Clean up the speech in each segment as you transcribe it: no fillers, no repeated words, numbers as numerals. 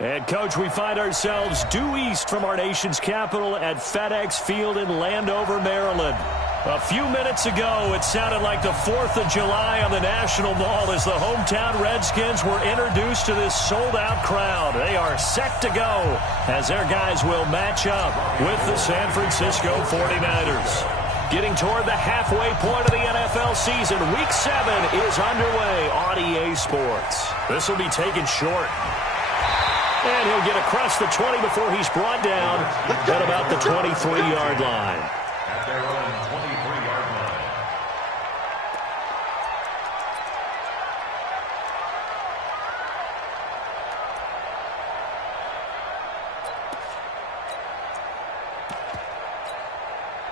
And, Coach, we find ourselves due east from our nation's capital at FedEx Field in Landover, Maryland. A few minutes ago, it sounded like the 4th of July on the National Mall as the hometown Redskins were introduced to this sold-out crowd. They are set to go as their guys will match up with the San Francisco 49ers. Getting toward the halfway point of the NFL season, Week 7 is underway on EA Sports. This will be taken short. And he'll get across the 20 before he's brought down at about the 23-yard line. At their own 23-yard line.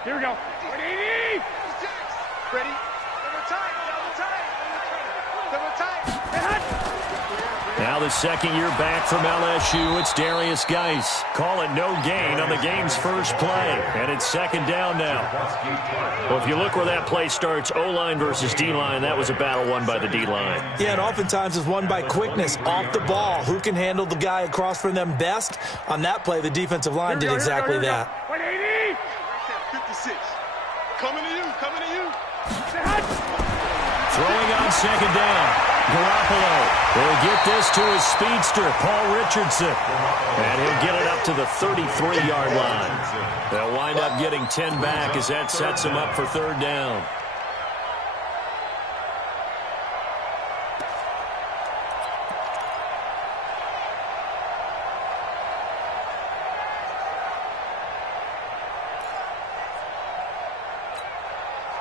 Here we go. 180. Ready? Double time. Double time. Now the second year back from LSU, it's Darius Geis. Call it no gain on the game's first play. And it's second down now. Well, if you look where that play starts, O-line versus D-line, that was a battle won by the D-line. Yeah, and oftentimes it's won by quickness off the ball. Who can handle the guy across from them best? On that play, the defensive line did exactly that. 180. 56. Coming to you. Coming to you. Throwing on second down. Garoppolo will get this to his speedster, Paul Richardson. And he'll get it up to the 33-yard line. They'll wind up getting 10 back as that sets him up for third down.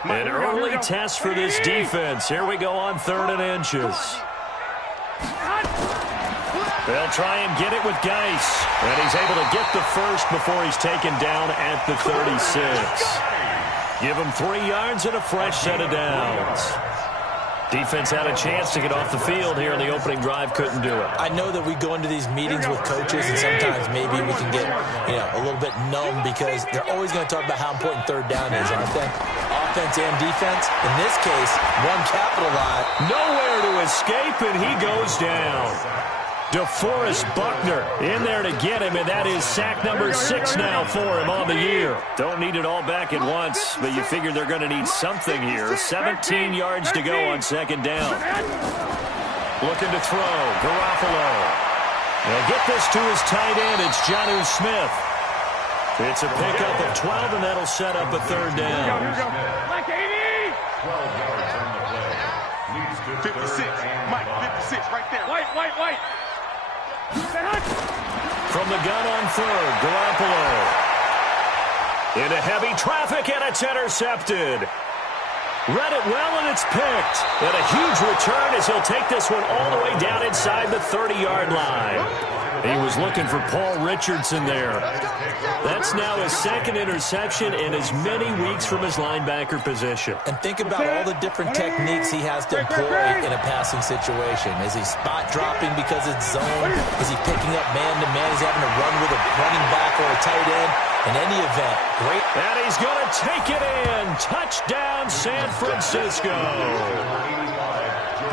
An early test for this defense. Here we go on 3rd and inches. They'll try and get it with Geis. And he's able to get the first before he's taken down at the 36. Give him 3 yards and a fresh set of downs. Defense had a chance to get off the field here in the opening drive, couldn't do it. I know that we go into these meetings with coaches, and sometimes maybe we can get a little bit numb because they're always going to talk about how important third down is, aren't they? Offense and defense. In this case, one capitalized. Nowhere to escape, and he goes down. DeForest Buckner in there to get him, and that is sack number 6 now for him on the year. Don't need it all back at once, but you figure they're going to need something here. 17 yards to go on second down. Looking to throw. Garoppolo. They'll get this to his tight end. It's Jonnu Smith. It's a pickup of 12, and that'll set up a third down. Like 80. 12 yards on the play. 56. Mike, 56 right there. White. From the gun on 3rd, Garoppolo. Into heavy traffic, and it's intercepted. Read it well, and it's picked. And a huge return as he'll take this one all the way down inside the 30-yard line. He was looking for Paul Richardson there. That's now his second interception in as many weeks from his linebacker position. And think about all the different techniques he has to employ in a passing situation. Is he spot dropping because it's zone? Is he picking up man-to-man? Is he having to run with a running back or a tight end? In any event, great. And he's going to take it in. Touchdown, San Francisco.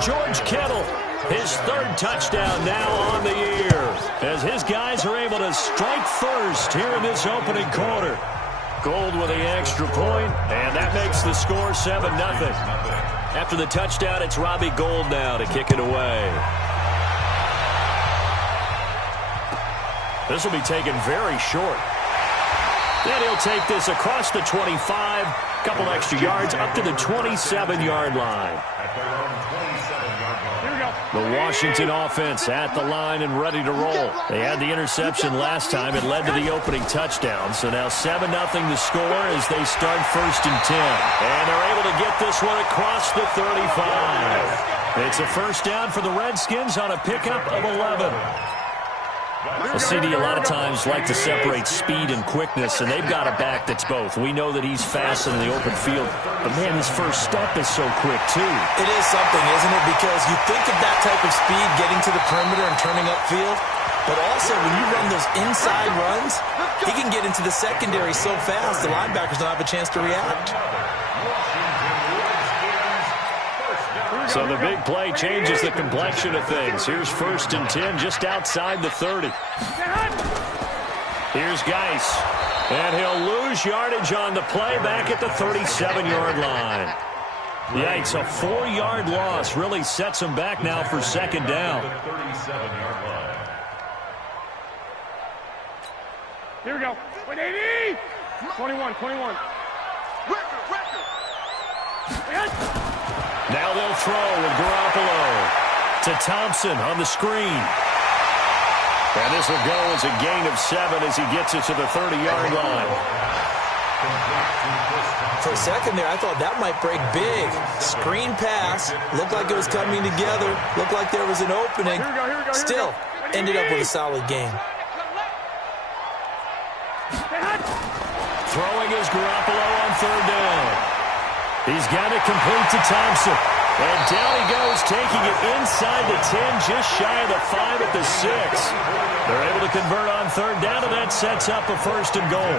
George Kittle, his 3rd touchdown now on the year, as his guys are able to strike first here in this opening quarter. Gold with the extra point, and that makes the score 7-0. After the touchdown, it's Robbie Gould now to kick it away. This will be taken very short. Then he'll take this across the 25, couple extra yards, up to the 27-yard line. The Washington offense at the line and ready to roll. They had the interception last time. It led to the opening touchdown. So now 7-0 the score as they start 1st and 10. And they're able to get this one across the 35. It's a first down for the Redskins on a pickup of 11. Well, CD, a lot of times like to separate speed and quickness, and they've got a back that's both. We know that he's fast in the open field, but, man, his first step is so quick, too. It is something, isn't it? Because you think of that type of speed getting to the perimeter and turning upfield, but also when you run those inside runs, he can get into the secondary so fast the linebackers don't have a chance to react. Here we So the big play changes the complexion of things. Here's 1st and 10 just outside the 30. Here's Geis. And he'll lose yardage on the play back at the 37-yard line. Yikes, a 4-yard loss really sets him back now for 2nd down. Here we go. 180. 21. Now they'll throw with Garoppolo to Thompson on the screen. And this will go as a gain of 7 as he gets it to the 30-yard line. For a second there, I thought that might break big. Screen pass. Looked like it was coming together. Looked like there was an opening. Still, ended up with a solid game. Throwing is Garoppolo on 3rd down. He's got it complete to Thompson. And down he goes, taking it inside the 10, just shy of the 5 at the 6. They're able to convert on 3rd down, and that sets up a 1st and goal.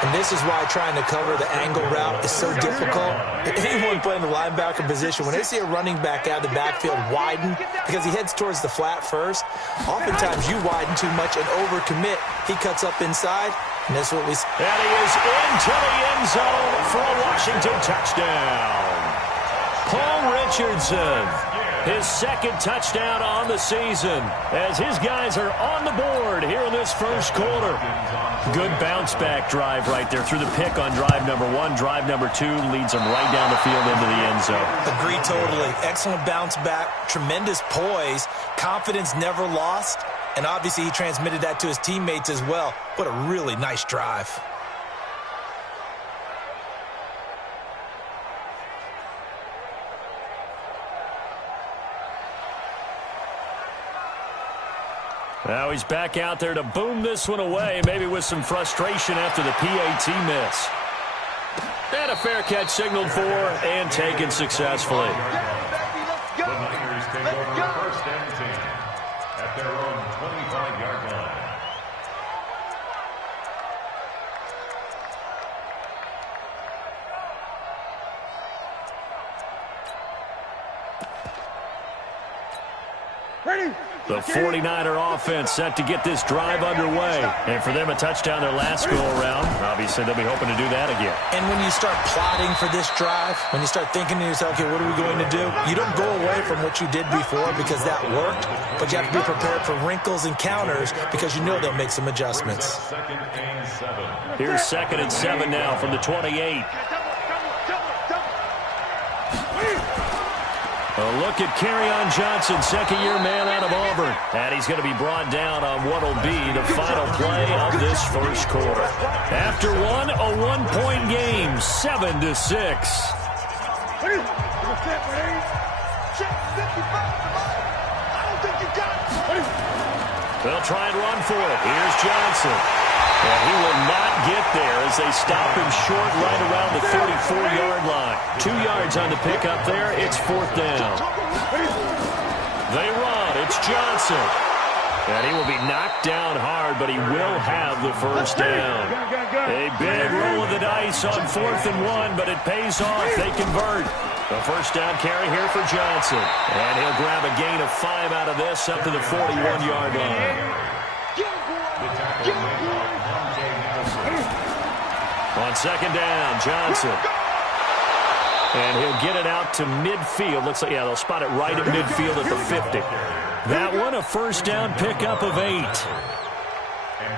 And this is why trying to cover the angle route is so difficult. Anyone playing the linebacker position, when they see a running back out of the backfield widen because he heads towards the flat first, oftentimes you widen too much and overcommit. He cuts up inside, and that's what we see. And he is into the end zone for a Washington touchdown. Paul Richardson, his 2nd touchdown on the season, as his guys are on the board here in this 1st quarter. Good bounce-back drive right there through the pick on drive number 1. Drive number 2 leads them right down the field into the end zone. Agree totally. Excellent bounce-back, tremendous poise, confidence never lost, and obviously he transmitted that to his teammates as well. What a really nice drive. Now he's back out there to boom this one away, maybe with some frustration after the PAT miss. And a fair catch signaled for and taken successfully. The Niners take over 1st and 10 at their own 25-yard line. Ready. The 49er offense set to get this drive underway. And for them, a touchdown their last go-around. Obviously, they'll be hoping to do that again. And when you start plotting for this drive, when you start thinking to yourself, okay, what are we going to do? You don't go away from what you did before because that worked, but you have to be prepared for wrinkles and counters because you know they'll make some adjustments. Here's 2nd and 7 now from the 28. A look at Kerryon Johnson, 2nd-year man out of Auburn. And he's going to be brought down on what will be the final play of this 1st quarter. After one, a 1-point game, 7-6. They'll try and run for it. Here's Johnson. And he will not get there as they stop him short right around the 34-yard line. 2 yards on the pickup there. It's 4th down. They run. It's Johnson. And he will be knocked down hard, but he will have the 1st down. A big roll of the dice on 4th and 1, but it pays off. They convert. A 1st down carry here for Johnson. And he'll grab a gain of 5 out of this up to the 41-yard line. On 2nd down, Johnson. And he'll get it out to midfield. Looks like, yeah, they'll spot it right at midfield at the 50. That one, a 1st down pickup of 8.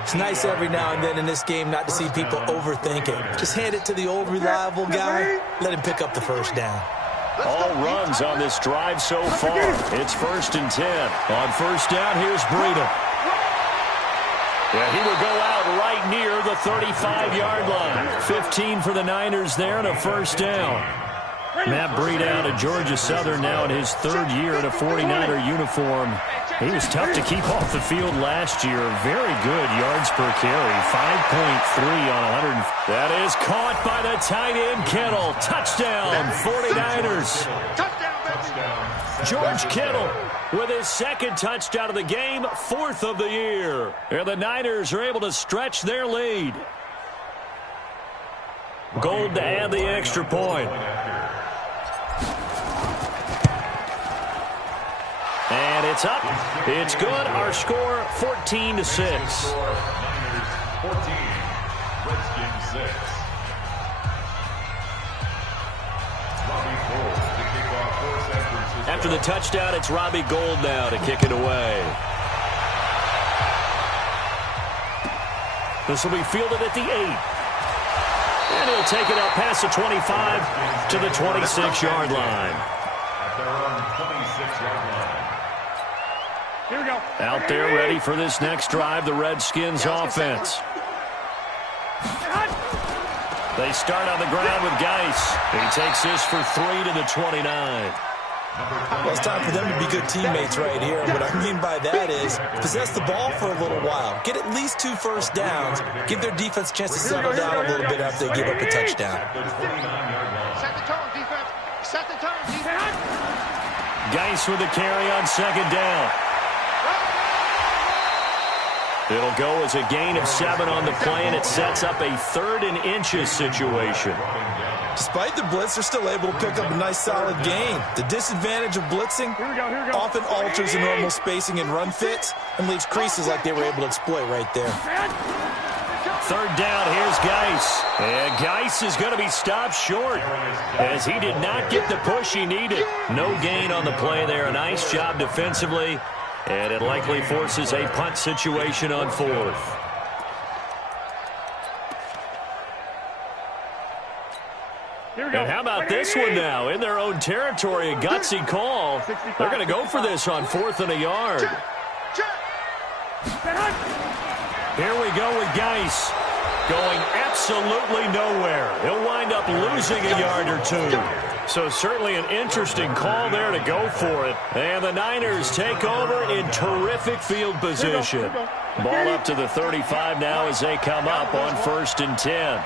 It's nice every now and then in this game not to see people overthink it. Just hand it to the old reliable guy. Let him pick up the 1st down. All runs on this drive so far. It's 1st and 10. On 1st down, here's Breida. Yeah, he will go out right near the 35-yard line. 15 for the Niners there and a 1st down. Matt Breida out of Georgia Southern now in his 3rd year in a 49er uniform. He was tough to keep off the field last year. Very good yards per carry. 5.3 on 100. That is caught by the tight end Kittle. Touchdown, 49ers. George Kittle with his 2nd touchdown of the game, 4th of the year. And the Niners are able to stretch their lead. Gold to add the extra point. It's up. It's good. Our score, 14-6. 14, Redskins 6. After the touchdown, it's Robbie Gould now to kick it away. This will be fielded at the 8. And he'll take it out past the 25 to the 26-yard line. At their own 26-yard line. Here we go. Out there ready for this next drive, the Redskins offense. They start on the ground with Geis. He takes this for 3 to the 29. Well, it's time for them to be good teammates right here. And what I mean by that is possess the ball for a little while. Get at least 2 first downs. Give their defense a chance to settle down a little bit after they give up a touchdown. Set the tone, defense. Set the tone, defense. Geis with the carry on second down. It'll go as a gain of 7 on the play, and it sets up a 3rd and inches situation. Despite the blitz, they're still able to pick up a nice solid gain. The disadvantage of blitzing often alters the normal spacing and run fits and leaves creases like they were able to exploit right there. 3rd down, here's Geis. And Geis is going to be stopped short as he did not get the push he needed. No gain on the play there. A nice job defensively, and it likely forces a punt situation on 4th. And how about this one now? In their own territory, a gutsy call. They're going to go for this on 4th and a yard. Here we go with Geis. Going absolutely nowhere. He'll wind up losing a yard or 2. So certainly an interesting call there to go for it. And the Niners take over in terrific field position. Ball up to the 35 now as they come up on 1st and 10.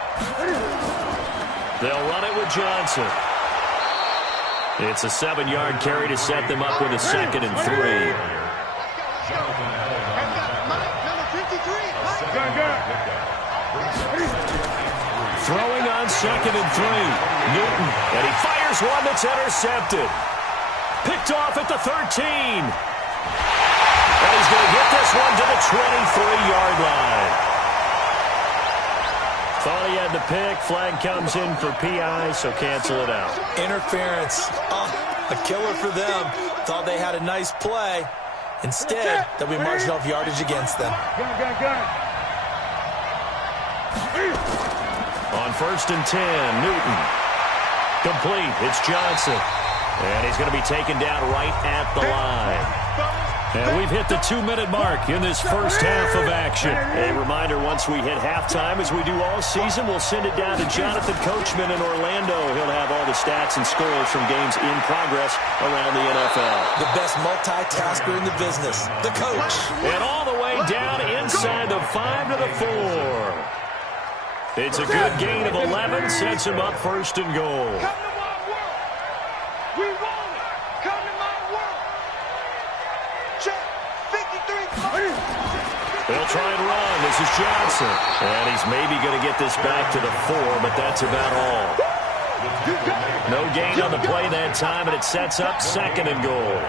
They'll run it with Johnson. It's a 7-yard carry to set them up with a 2nd and 3. Throwing on 2nd and 3. Newton, and he fires one that's intercepted. Picked off at the 13. And he's going to get this one to the 23-yard line. Thought he had the pick. Flag comes in for PI, so cancel it out. Interference. A killer for them. Thought they had a nice play. Instead, they'll be marginal of yardage against them. On 1st and 10, Newton. Complete. It's Johnson. And he's going to be taken down right at the line. And we've hit the 2-minute mark in this first half of action. A reminder, once we hit halftime, as we do all season, we'll send it down to Jonathan Coachman in Orlando. He'll have all the stats and scores from games in progress around the NFL. The best multitasker in the business, the coach. And all the way down inside the 5 to the 4. It's a good gain of 11, sets him up 1st and goal. They'll try and run. This is Johnson. And he's maybe going to get this back to the 4, but that's about all. No gain on the play that time, and it sets up 2nd and goal.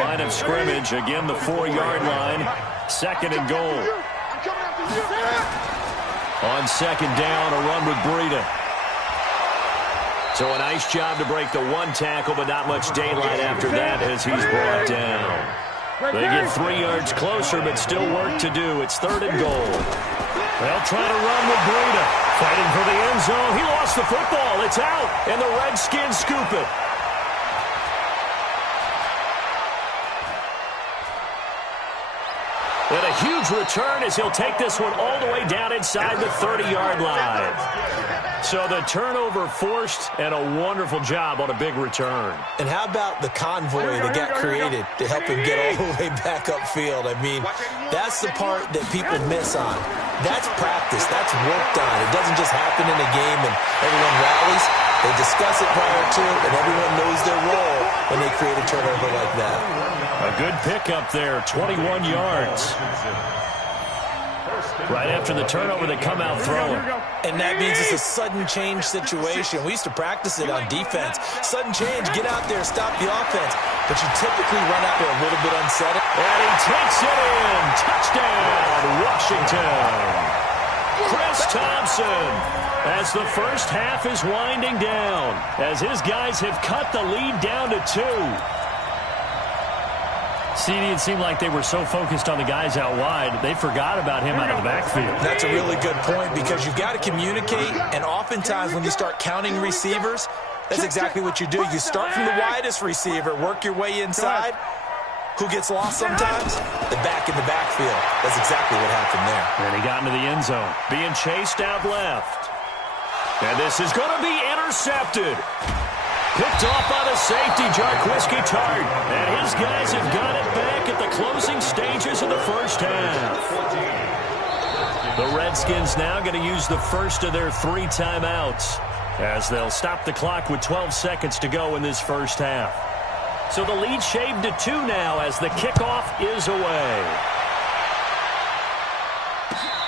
Line of scrimmage, again the 4-yard line. 2nd and goal. On 2nd down, a run with Breida. So a nice job to break the 1 tackle, but not much daylight after that as he's brought down. They get 3 yards closer, but still work to do. It's 3rd and goal. They'll try to run with Breida. Fighting for the end zone. He lost the football. It's out, and the Redskins scoop it. And a huge return as he'll take this one all the way down inside the 30-yard line. So the turnover forced, and a wonderful job on a big return. And how about the convoy that got created to help him get all the way back upfield? I mean, that's the part that people miss on. That's practice. That's worked on. It doesn't just happen in a game and everyone rallies. They discuss it prior to it, and everyone knows their role when they create a turnover like that. A good pickup there, 21 yards. Right after the turnover, they come out throwing. And that means it's a sudden change situation. We used to practice it on defense. Sudden change, get out there, stop the offense. But you typically run out there a little bit unsettled. And he takes it in. Touchdown, Washington. Chris Thompson, as the first half is winding down, as his guys have cut the lead down to 2. CD, it seemed like they were so focused on the guys out wide, they forgot about him out of the backfield. That's a really good point because you've got to communicate, and oftentimes when you start counting receivers, that's exactly what you do. You start from the widest receiver, work your way inside. Who gets lost sometimes? The back in the backfield. That's exactly what happened there. And he got into the end zone, being chased out left. And this is going to be intercepted. Picked off by the safety, Jarquiski Tart. And his guys have got it back at the closing stages of the first half. The Redskins now going to use the first of their 3 timeouts, as they'll stop the clock with 12 seconds to go in this first half. So the lead shaved to 2 now as the kickoff is away.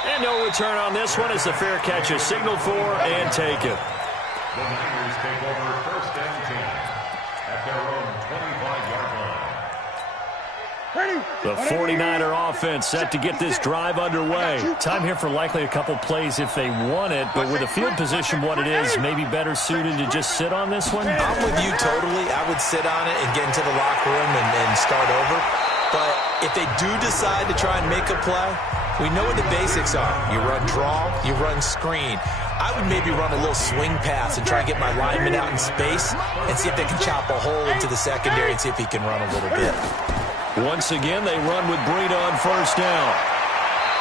And no return on this one as the fair catch is signaled for and taken. The Niners take over first and 10 at their own 25-yard line. The 49er offense set to get this drive underway. Time here for likely a couple plays if they want it, but with the field position what it is, maybe better suited to just sit on this one? I'm with you totally. I would sit on it and get into the locker room and start over. But if they do decide to try and make a play, we know what the basics are. You run draw, you run screen. I would maybe run a little swing pass and try and get my lineman out in space and see if they can chop a hole into the secondary and see if he can run a little bit. Once again, they run with Breida on first down.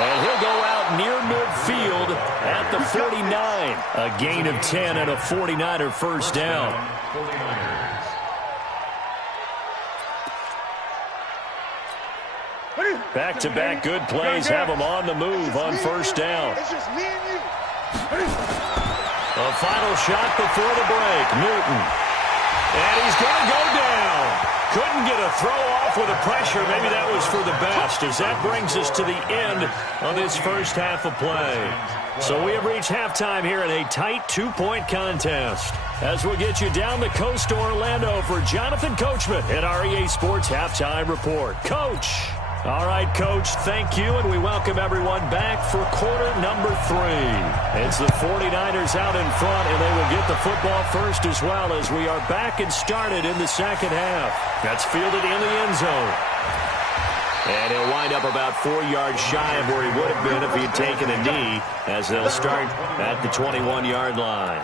And he'll go out near midfield at the 49. A gain of 10 and a 49er first down. Back-to-back good plays have them on the move on first down. A final shot before the break. Newton. And he's going to go down. Couldn't get a throw off with the pressure. Maybe that was for the best, as that brings us to the end of this first half of play. So we have reached halftime here in a tight 2-point contest. As we'll get you down the coast to Orlando for Jonathan Coachman at our EA Sports Halftime Report. Coach. All right, Coach, thank you, and we welcome everyone back for quarter number 3. It's the 49ers out in front, and they will get the football first as well as we are back and started in the second half. That's fielded in the end zone. And he'll wind up about 4 yards shy of where he would have been if he had taken a knee, as they'll start at the 21-yard line.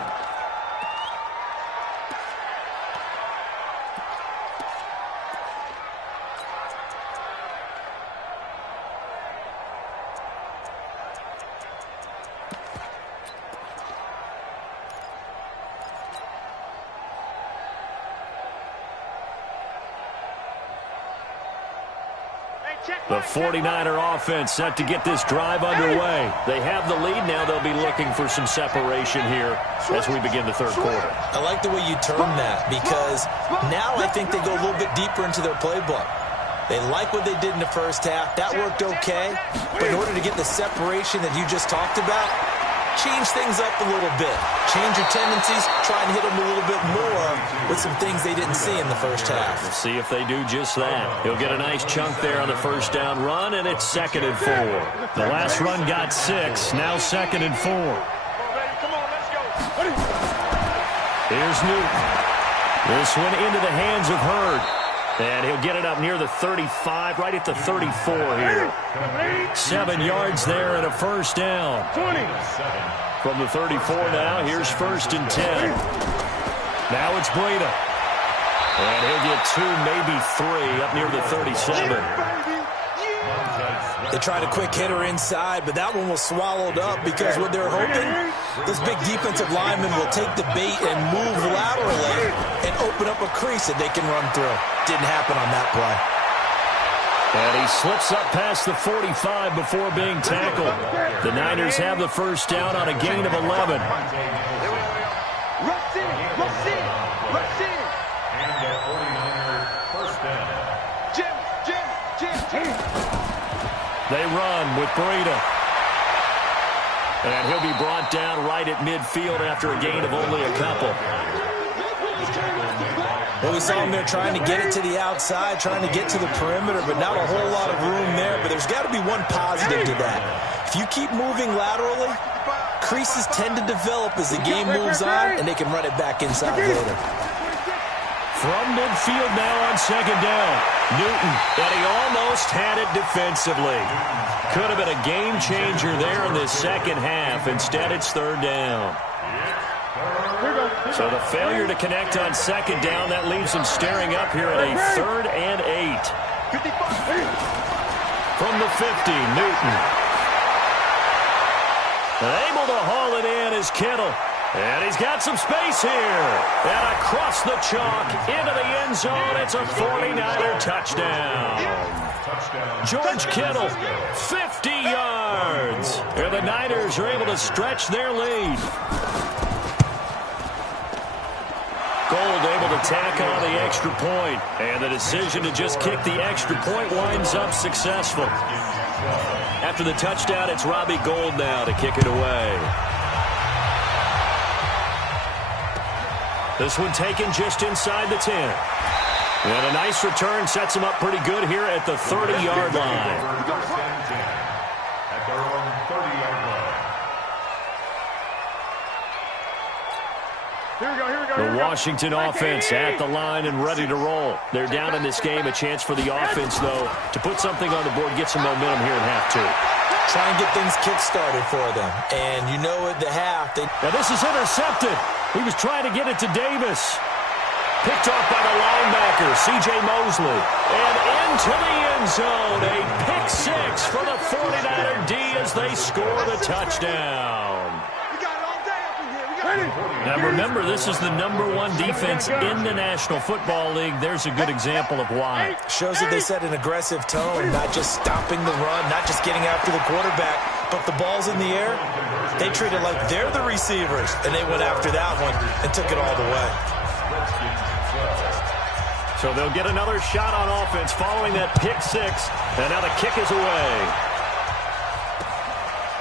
The 49er offense set to get this drive underway. They have the lead now. They'll be looking for some separation here as we begin the third quarter. I like the way you term that because now I think they go a little bit deeper into their playbook. They like what they did in the first half. That worked okay. But in order to get the separation that you just talked about, change things up a little bit. Change your tendencies. Try and hit them a little bit more with some things they didn't see in the first half. We'll see if they do just that. He'll get a nice chunk there on the first down run, and it's 2nd and 4. The last run got 6. Now 2nd and 4. Here's Newton. This one into the hands of Hurd. And he'll get it up near the 35, right at the 34 here. 7 yards there and a first down. 20. From the 34 now, here's 1st and 10. Now it's Breida. And he'll get 2, maybe 3, up near the 37. They tried a quick hitter inside, but that one was swallowed up because what they're hoping, this big defensive lineman will take the bait and move laterally and open up a crease that they can run through. Didn't happen on that play. And he slips up past the 45 before being tackled. The Niners have the first down on a gain of 11. Rush in, rush in, rush in. And the 49er first down. Jim. They run with Breida. And he'll be brought down right at midfield after a gain of only a couple. Well, we saw him there trying to get it to the outside, trying to get to the perimeter, but not a whole lot of room there. But there's got to be one positive to that. If you keep moving laterally, creases tend to develop as the game moves on, and they can run it back inside later. From midfield now on second down. Newton, and he almost had it defensively. Could have been a game changer there in this second half. Instead, it's third down. So the failure to connect on second down, that leaves him staring up here at a 3rd and 8. From the 50, Newton. Able to haul it in is Kittle. And he's got some space here. And across the chalk into the end zone. It's a 49er touchdown. George Kittle, 50 yards. And the Niners are able to stretch their lead. Gold able to tack on the extra point. And the decision to just kick the extra point winds up successful. After the touchdown, it's Robbie Gould now to kick it away. This one taken just inside the 10. And a nice return sets him up pretty good here at the 30-yard line. At their own 30-yard line. Here we go, here we go. The Washington offense at the line and ready to roll. They're down in this game. A chance for the offense, though, to put something on the board, get some momentum here in half two. Try and get things kick-started for them. And you know at the half, Now this is intercepted. He was trying to get it to Davis. Picked off by the linebacker, C.J. Mosley. And into the end zone. A pick six for the 49er D as they score the touchdown. Now remember, this is the #1 defense in the National Football League. There's a good example of why. shows that they set an aggressive tone, not just stopping the run, not just getting after the quarterback, but the ball's in the air. They treat it like they're the receivers, and they went after that one and took it all the way. So they'll get another shot on offense following that pick six, and now the kick is away.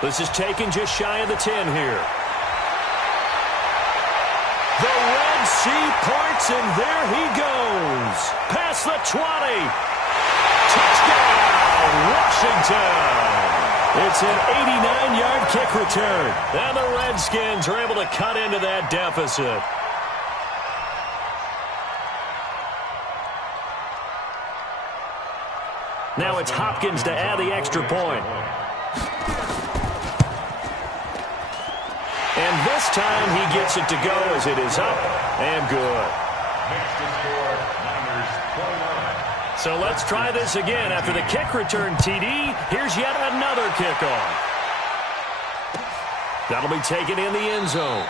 This is taken just shy of the 10 here. The Red Sea parts, and there he goes. Past the 20. Touchdown, Washington. It's an 89-yard kick return. And the Redskins are able to cut into that deficit. Now it's Hopkins to add the extra point. And this time he gets it to go as it is up and good. Next to score, Niners 29. So let's try this again. After the kick return TD, here's yet another kickoff. That'll be taken in the end zone.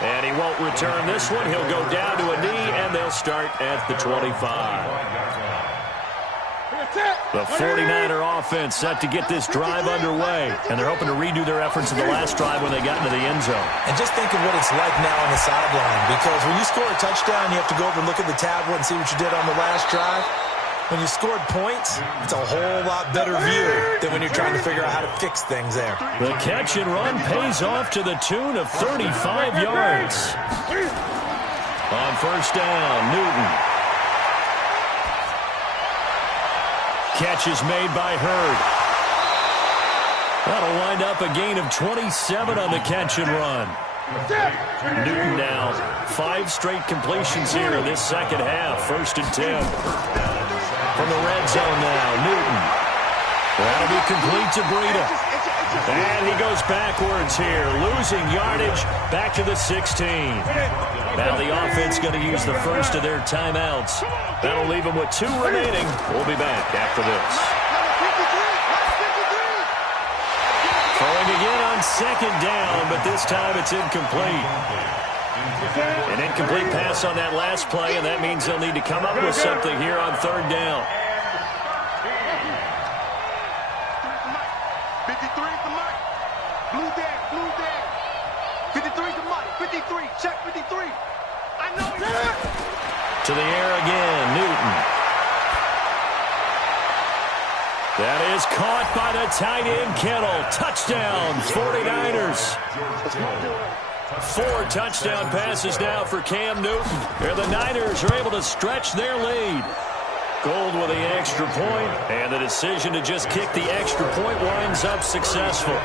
And he won't return this one. He'll go down to a knee, and they'll start at the 25. The 49er offense set to get this drive underway, and they're hoping to redo their efforts in the last drive when they got into the end zone. And just think of what it's like now on the sideline, because when you score a touchdown, you have to go over and look at the tablet and see what you did on the last drive. When you scored points, it's a whole lot better view than when you're trying to figure out how to fix things there. The catch and run pays off to the tune of 35 yards. On first down, Newton. Catch is made by Hurd. That'll wind up a gain of 27 on the catch and run. Newton now 5 straight completions here in this second half. 1st and 10. From the red zone now, Newton. That'll be complete to Breida. And he goes backwards here, losing yardage back to the 16. Now the offense going to use the first of their timeouts. That'll leave them with 2 remaining. We'll be back after this. Throwing again on second down, but this time it's incomplete. An incomplete pass on that last play, and that means they'll need to come up with something here on third down. 53 to Mike. Blue down. 53 to Mike. 53. Check 53. I know it. To the air again, Newton. That is caught by the tight end, Kittle. Touchdown, 49ers. 4 touchdown passes now for Cam Newton. And the Niners are able to stretch their lead. Gold with the extra point, and the decision to just kick the extra point winds up successful.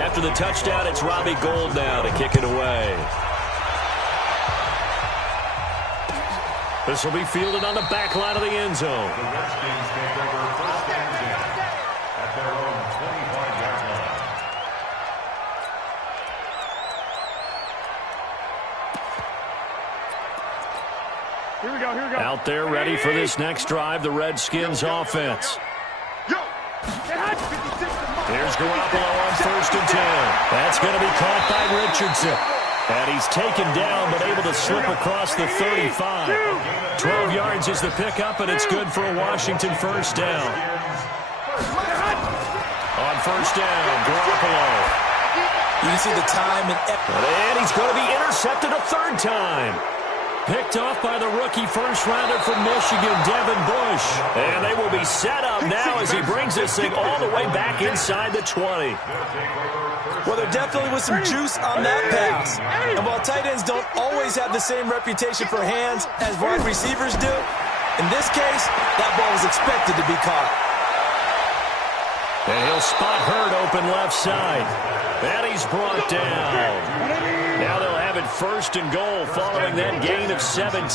After the touchdown, it's Robbie Gould now to kick it away. This will be fielded on the back line of the end zone. The Redskins take over first and 10 at their own 25-yard line. Here we go, here we go. Out there ready for this next drive, the Redskins offense. Here's Garoppolo on first and 10. That's going to be caught by Richardson. And he's taken down, but able to slip across the 35. 12 yards is the pickup, and it's good for a Washington first down. On first down, Garoppolo. You can see the time And he's going to be intercepted a third time. Picked off by the rookie first-rounder from Michigan, Devin Bush. And they will be set up now as he brings this thing all the way back inside the 20. Well, there definitely was some juice on that pass. And while tight ends don't always have the same reputation for hands as wide receivers do, in this case, that ball was expected to be caught. And he'll spot Hurd open left side. And he's brought down. Now they'll have it first and goal following that gain of 17.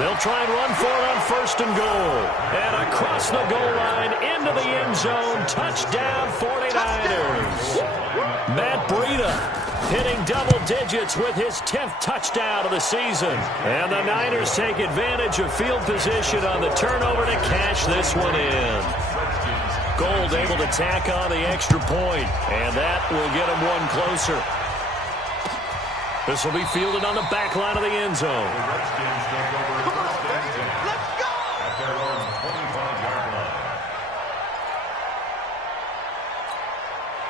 They'll try and run for it on first and goal. And across the goal line into the end zone. Touchdown 49ers. Matt Breida hitting double digits with his 10th touchdown of the season. And the Niners take advantage of field position on the turnover to cash this one in. Gould able to tack on the extra point, and that will get him one closer. This will be fielded on the back line of the end zone. The Redskins take over first and 10 at their own 25-yard line.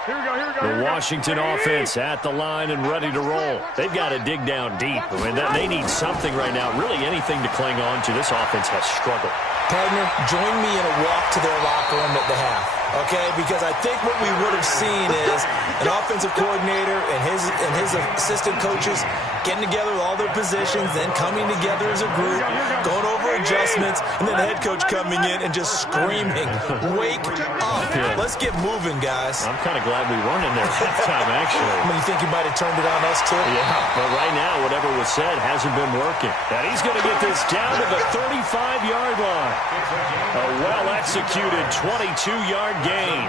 Here we go, here we go. The Washington offense at the line and ready to roll. They've got to dig down deep. I mean, they need something right now, really anything to cling on to. This offense has struggled. Partner, join me in a walk to their locker room at the half, okay? Because I think what we would have seen is an offensive coordinator and his assistant coaches getting together with all their positions, then coming together as a group, going over adjustments, and then the head coach coming in and just screaming, "Wake up! Let's get moving, guys." I'm kind of glad we weren't in there at halftime, actually. I mean, you think you might have turned it on us, too? Yeah, but right now, whatever was said hasn't been working. And he's going to get this down to the 35-yard line. A well-executed 22-yard gain.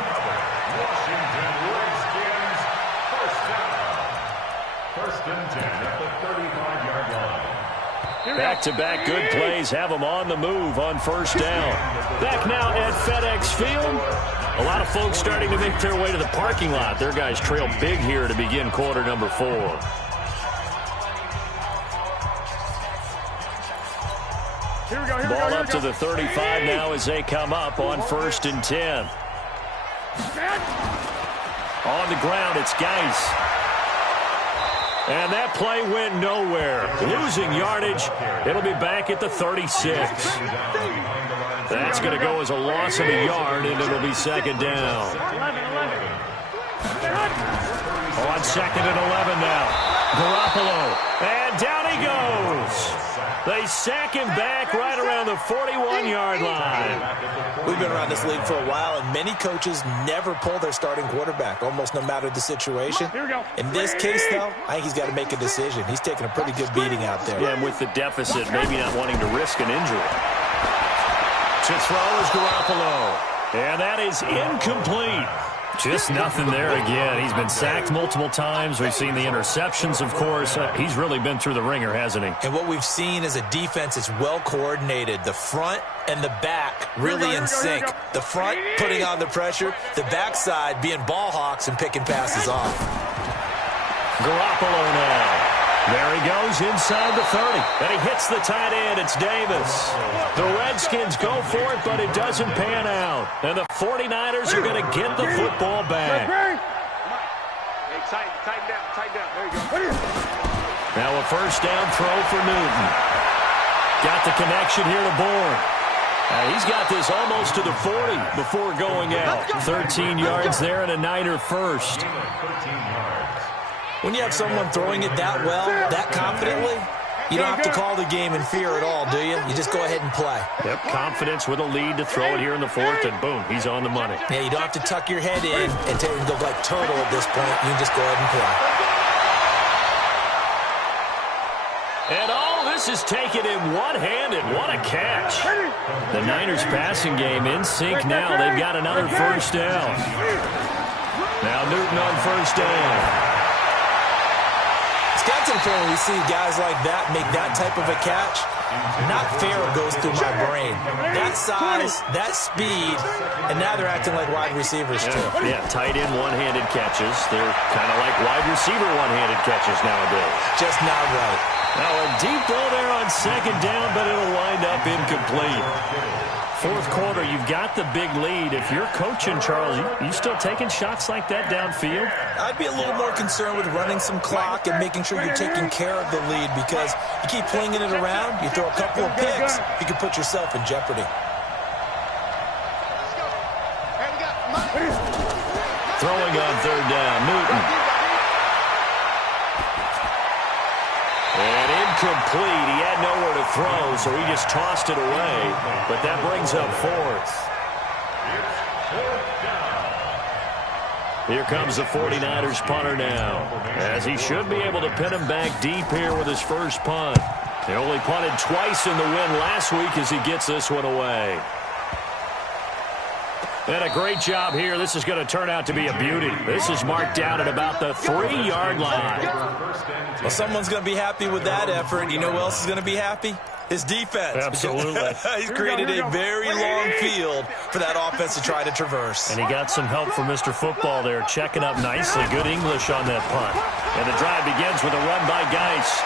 Washington Redskins first down. First and 10 at the 35-yard line. Back-to-back good plays have them on the move on first down. Back now at FedEx Field. A lot of folks starting to make their way to the parking lot. Their guys trail big here to begin quarter number 4. Here we go, here we go, Ball here up we to go. the 35 now as they come up on first and 10. On the ground, it's Geis. And that play went nowhere. Losing yardage. It'll be back at the 36. That's going to go as a loss of a yard, and it'll be second down. 11. On second and 11 now. Garoppolo. And down he goes. They sack him back right around the 41-yard line. We've been around this league for a while, and many coaches never pull their starting quarterback, almost no matter the situation. Here we go. In this case, though, I think he's got to make a decision. He's taking a pretty good beating out there. Yeah, and with the deficit, maybe not wanting to risk an injury. To throw is Garoppolo. And that is incomplete. Just nothing there again. He's been sacked multiple times. We've seen the interceptions, of course. He's really been through the ringer, hasn't he? And what we've seen is a defense that's well coordinated. The front and the back really in sync. The front putting on the pressure. The backside being ball hawks and picking passes off. Garoppolo now. There he goes inside the 30. And he hits the tight end. It's Davis. The Redskins go for it, but it doesn't pan out. And the 49ers are going to get the football back. Hey, tighten down. There you go. Now a first down throw for Newton. Got the connection here to Bourne. He's got this almost to the 40 before going out. 13 yards there and a Niner first. When you have someone throwing it that well, that confidently, you don't have to call the game in fear at all, do you? You just go ahead and play. Yep, confidence with a lead to throw it here in the fourth, and boom, he's on the money. Yeah, you don't have to tuck your head in and go like turtle at this point. You can just go ahead and play. And all this is taken in one-handed. What a catch. The Niners passing game in sync now. They've got another first down. Now Newton on first down. It's got to the point where we see guys like that make that type of a catch. Not fair goes through my brain. That size, that speed, and now they're acting like wide receivers too. Yeah, tight end one-handed catches. They're kind of like wide receiver one-handed catches nowadays. Just not right. Now a deep ball there on second down, but it'll wind up incomplete. Fourth quarter, you've got the big lead. If you're coaching, Charles, you still taking shots like that downfield? I'd be a little more concerned with running some clock and making sure you're taking care of the lead, because you keep flinging it around, you throw a couple of picks, you can put yourself in jeopardy. Throwing on third down, Newton. And incomplete. He had nowhere to throw, so he just tossed it away. But that brings up fourth. Here comes the 49ers punter now, as he should be able to pin him back deep here with his first punt. He only punted twice in the win last week as he gets this one away. And a great job here. This is going to turn out to be a beauty. This is marked down at about the 3-yard line. Well, someone's going to be happy with that effort. You know who else is going to be happy? His defense. Absolutely. He's created a very long field for that offense to try to traverse. And he got some help from Mr. Football there, checking up nicely. Good English on that punt. And the drive begins with a run by Geis.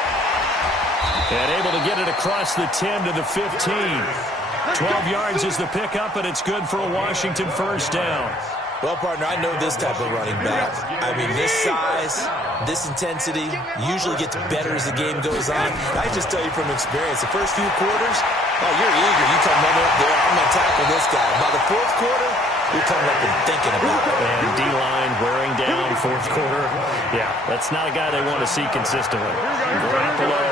And able to get it across the 10 to the 15. 12 yards is the pickup, and it's good for a Washington first down. Well, partner, I know this type of running back. I mean, this size, this intensity usually gets better as the game goes on. I just tell you from experience, the first few quarters, oh, you're eager. You come running up there, I'm going to tackle this guy. By the fourth quarter, you're coming up and thinking about it. And D-line wearing down fourth quarter. Yeah, that's not a guy they want to see consistently. Garoppolo,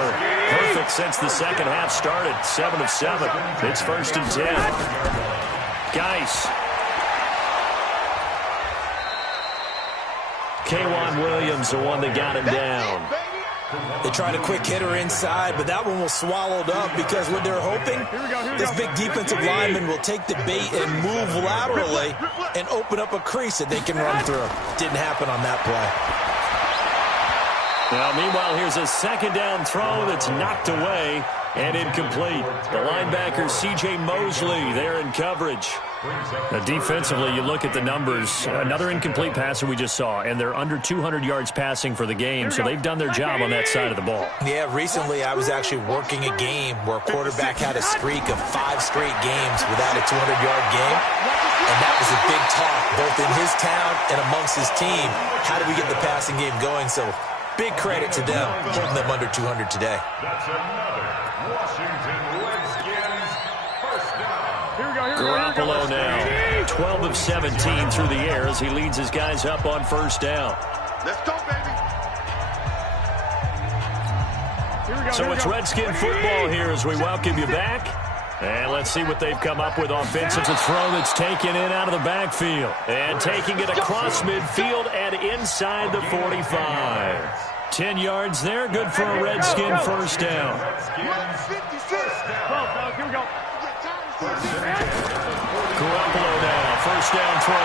perfect since the second half started. 7 of 7. It's first and 10. Geis. K'Wan Williams, the one that got him down. They tried a quick hitter inside, but that one was swallowed up because what they're hoping, this big defensive lineman will take the bait and move laterally and open up a crease that they can run through. Didn't happen on that play. Now, meanwhile, here's a second down throw that's knocked away and incomplete. The linebacker, C.J. Mosley, there in coverage. Now, defensively, you look at the numbers. Another incomplete passer we just saw, and they're under 200 yards passing for the game, so they've done their job on that side of the ball. Yeah, recently I was actually working a game where a quarterback had a streak of 5 straight games without a 200-yard game, and that was a big talk both in his town and amongst his team. How do we get the passing game going? So big credit to them, holding them under 200 today. That's another Washington Redskins first down. Garoppolo now, 12 of 17 through the air as he leads his guys up on first down. Let's go, baby. So it's Redskin football here as we welcome you back. And let's see what they've come up with offensively. It's a throw that's taken in out of the backfield. And taking it across midfield and inside the 45. 10 yards there, good for a Redskin first down. Garoppolo now, first down throw.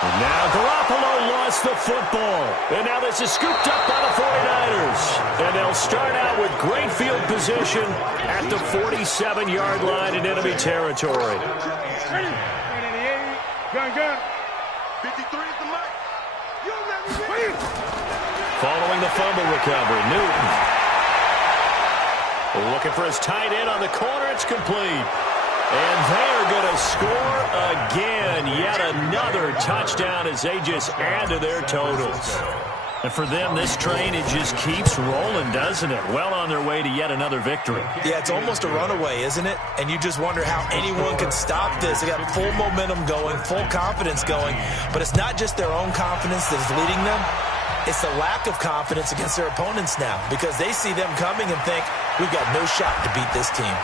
And now Garoppolo lost the football. And now this is scooped up by the 49ers. And they'll start out with great field position at the 47-yard line in enemy territory. Gun. 53 is the mic. Following the fumble recovery, Newton. Looking for his tight end on the corner. It's complete. And they're going to score again. Yet another touchdown as they just add to their totals. And for them, this train, it just keeps rolling, doesn't it? Well on their way to yet another victory. Yeah, it's almost a runaway, isn't it? And you just wonder how anyone can stop this. They got full momentum going, full confidence going. But it's not just their own confidence that's leading them. It's the lack of confidence against their opponents now, because they see them coming and think, we've got no shot to beat this team.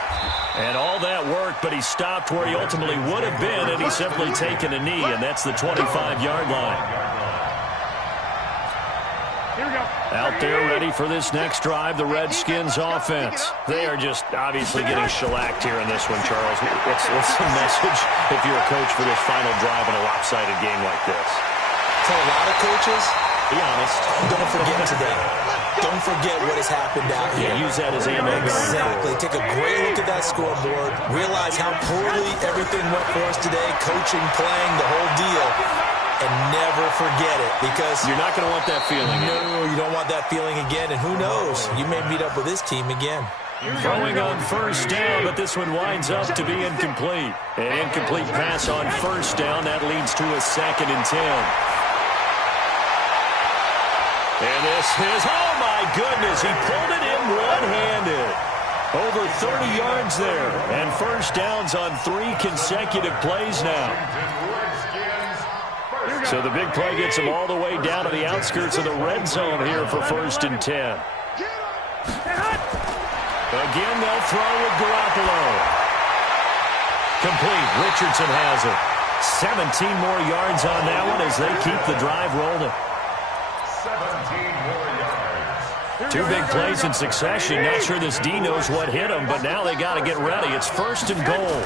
And all that work, but he stopped where he ultimately would have been, and he's simply taken a knee, and that's the 25-yard line. Here we go. Out there ready for this next drive, the Redskins offense. They are just obviously getting shellacked here in this one, Charles. What's the message if you're a coach for this final drive in a lopsided game like this? For a lot of coaches, be honest, don't forget today. Don't forget what has happened out here. Yeah, use that as ammo. Exactly. Take a great look at that scoreboard. Realize how poorly everything went for us today. Coaching, playing, the whole deal. And never forget it, because you're not going to want that feeling. No, you don't want that feeling again. And who knows? You may meet up with this team again. Throwing on first down, but this one winds up to be incomplete. An incomplete pass on first down. That leads to a 2nd and 10. And this is, oh my goodness, he pulled it in one-handed. Over 30 yards there. And first downs on 3 consecutive plays now. So the big play gets him all the way down to the outskirts of the red zone here for 1st and 10. Again, they'll throw with Garoppolo. Complete. Richardson has it. 17 more yards on that one as they keep the drive rolling. 17 more yards. 2 big plays in succession. Not sure this D knows what hit him, but now they got to get ready. It's 1st and goal.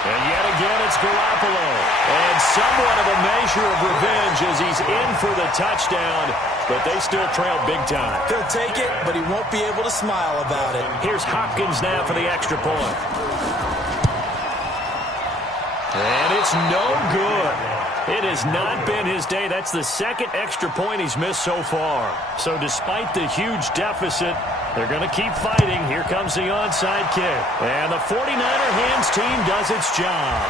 And yet again, it's Garoppolo. And somewhat of a measure of revenge as he's in for the touchdown, but they still trail big time. He'll take it, but he won't be able to smile about it. Here's Hopkins now for the extra point. And it's no good. It has not been his day. That's the 2nd extra point he's missed so far. So despite the huge deficit, they're going to keep fighting. Here comes the onside kick. And the 49er hands team does its job.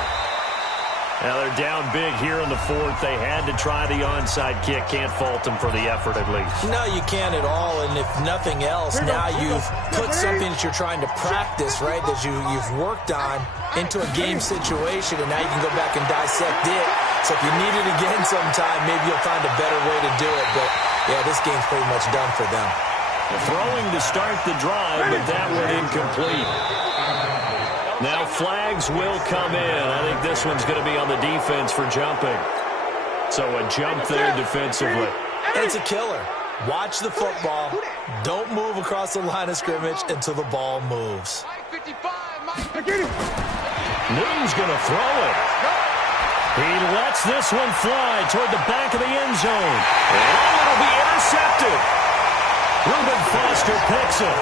Now they're down big here in the 4th. They had to try the onside kick. Can't fault them for the effort at least. No, you can't at all. And if nothing else, now you've put something that you're trying to practice, right, that you've worked on into a game situation, and now you can go back and dissect it. So if you need it again sometime, maybe you'll find a better way to do it. But, yeah, this game's pretty much done for them. Throwing to start the drive, but that one incomplete. Now flags will come in. I think this one's going to be on the defense for jumping. So a jump there defensively. It's a killer. Watch the football. Don't move across the line of scrimmage until the ball moves. Newton's going to throw it. He lets this one fly toward the back of the end zone. And it'll be intercepted. Reuben Foster picks it.